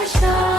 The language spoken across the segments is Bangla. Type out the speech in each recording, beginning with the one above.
başlar.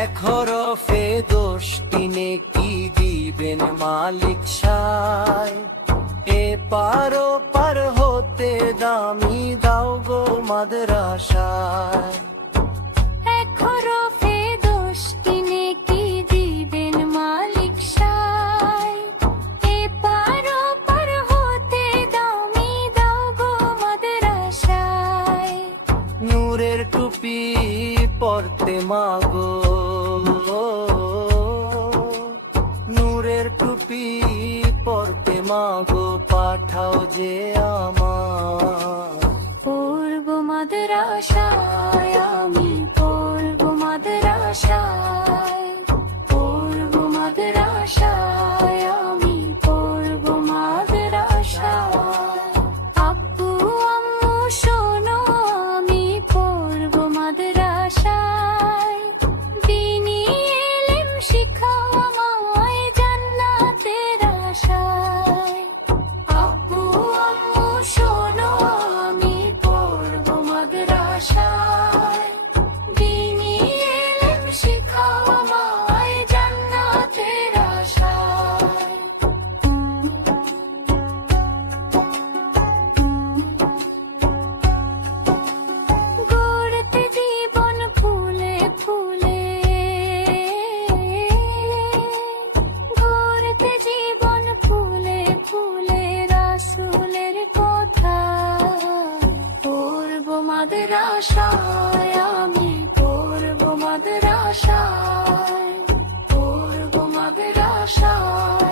এক হরফে দোষটি কি দিবেন মালিক সায়। এ পারো পার হতে দামি দাও গো মাদ্রাসায়। এক হরফে দোষটি নেকি দিবেন মালিক সায়। এ পারো পার হতে দামি দাও গো মাদ্রাসায়। নূরের টুপি পরতে মাগো মাগো পাঠাও যে আমার। পূর্ব মাদ্রাসায় আমি পূর্ব মাদ্রাসায়। আশায় আমি পড়ব মাদের আশায় পড়ব মাদের আশায়।